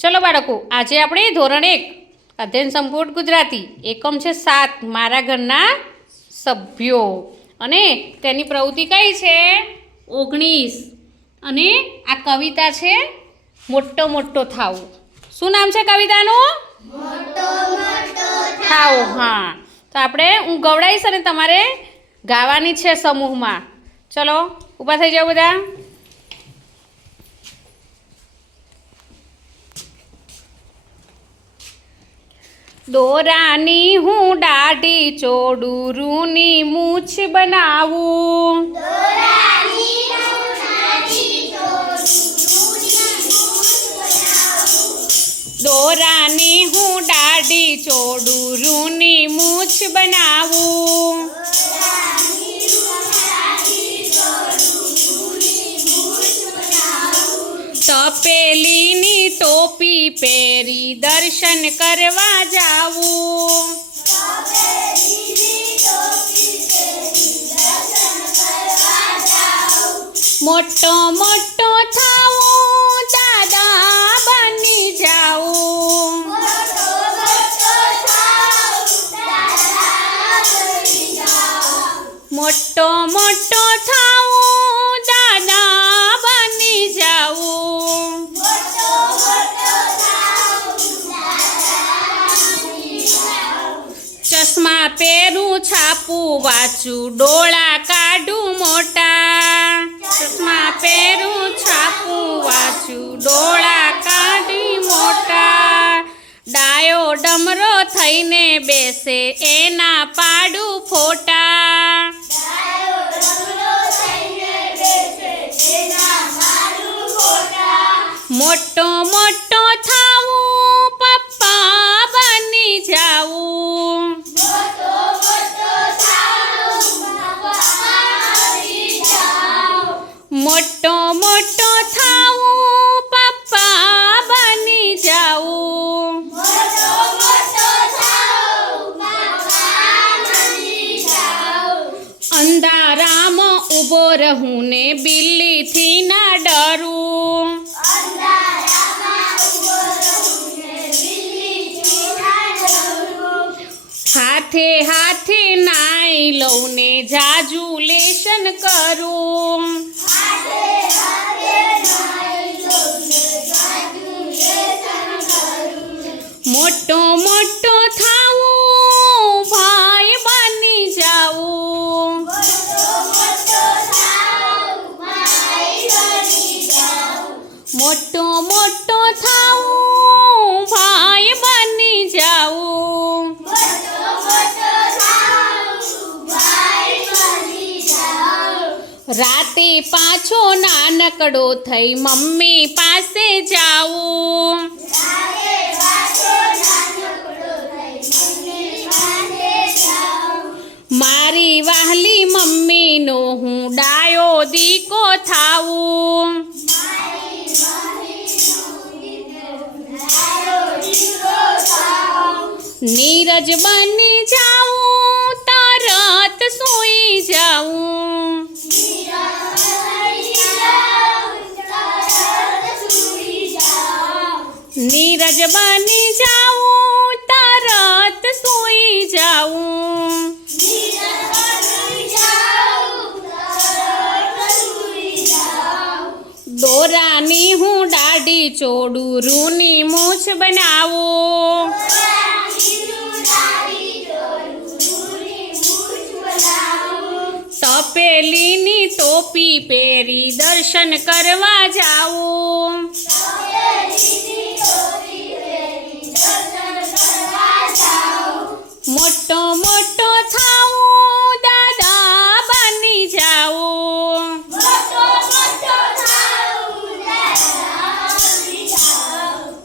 ચલો બાળકો, આજે આપણે ધોરણ 1 અધ્યયન સંપૂર્ણ ગુજરાતી એકમ છે 7 મારા ઘરના સભ્યો અને તેની પ્રવૃત્તિ કઈ છે 19 અને આ કવિતા છે મોટો મોટો થાવું. શું નામ છે કવિતાનું? મોટો મોટો થાવું. હા, તો આપણે હું ગવડાવીશ અને તમારે ગાવાની છે સમૂહમાં. ચલો ઊભા થઈ જાઓ બધા. દોરાની હું દાઢી ચોડું, રૂની મૂછ બનાવું. દોરાની હું દાઢી ચોડું, રૂની મૂછ બનાવું. દોરાની હું દાઢી ચોડું, રૂની મૂછ બનાવું. દોરાની હું દાઢી ચોડું, રૂની મૂછ બનાવું. તપેલીની ટોપી પહેરી દર્શન કરવા જાવું. તપેલીની ટોપી પહેરી દર્શન કરવા જાઉં. મોટો મોટો થાવું, દાદા બની જાવું. મોટો મોટો થાઉં, દાદા બની જાઉં. મોટો મોટો થાવું, દાદા બની જાવું. મોટો મોટો થાઉં, દાદા બની જાઉં. ચશ્મા પહેરું, છાપું વાંચું, ડોળા કાઢું મોટા. ચશ્મા પહેરું, છાપું વાંચું, ડોળા કાઢી મોટા. ડાયો ડમરો થઈને બેસે, એના પાડું ફોટા. ડાયો ડમરો થઈને બેસે, તેના પાડું ફોટા. મોટો મોટો થાવું, પપ્પા બની જાવું. મોટો મોટો થાઉં, પપ્પા બની જાઉં. મોટો મોટો થાવું, પપ્પા બની જાવું. મોટો મોટો થાઉં, પપ્પા બની જાઉં. અંધારામાં ઊભો રહું ને બિલ્લીથી ના ડરું. અંધારામાં ઊભો રહું ને બિલ્લીથી ના ડરું. હાથે હાથે નાઈ લઉં ને જાજુ લેશન કરું. હાથે હાથે નાઈ લઉં ને જાજુ લેશન કરું. મોટો મોટો થાવું, ભાઈ બની જાવું. મોટો મોટો થાઉં, ભાઈ બની જાઉં. મોટો મોટો થાવું, ભાઈ બની જાવું. મોટો મોટો થાઉં, ભાઈ બની જાઉં. રાતે પાછો નાનકડો થઈ મમ્મી પાસે જાવું. રાતે પાછો નાનકડો થઈ મમ્મી પાસે જાઉં. મારી વહાલી મમ્મીનો હું ડાયો દીકો થાવું. મારી વાલીનો દીકરો ડાયો દીકરો થાઉં. નીરજ બની જાવું, તરત સૂઈ જાવું. નીરજ બની જાવું, તરત સૂઈ જાવું. દોરાની હું દાઢી ચોડું, રૂની મૂછ બનાવું. તપેલીની ટોપી પહેરી દર્શન કરવા જાવું. મોટો મોટો થાવું, દાદા બની જાવું.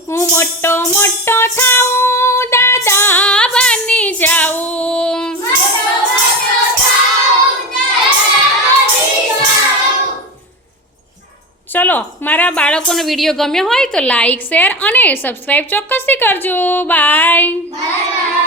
હું મોટો મોટો થાવું, દાદા બની જાવું. ચલો, મારા બાળકોનો વિડીયો ગમ્યો હોય તો લાઈક, શેર અને સબસ્ક્રાઈબ ચોક્કસથી કરજો. બાય.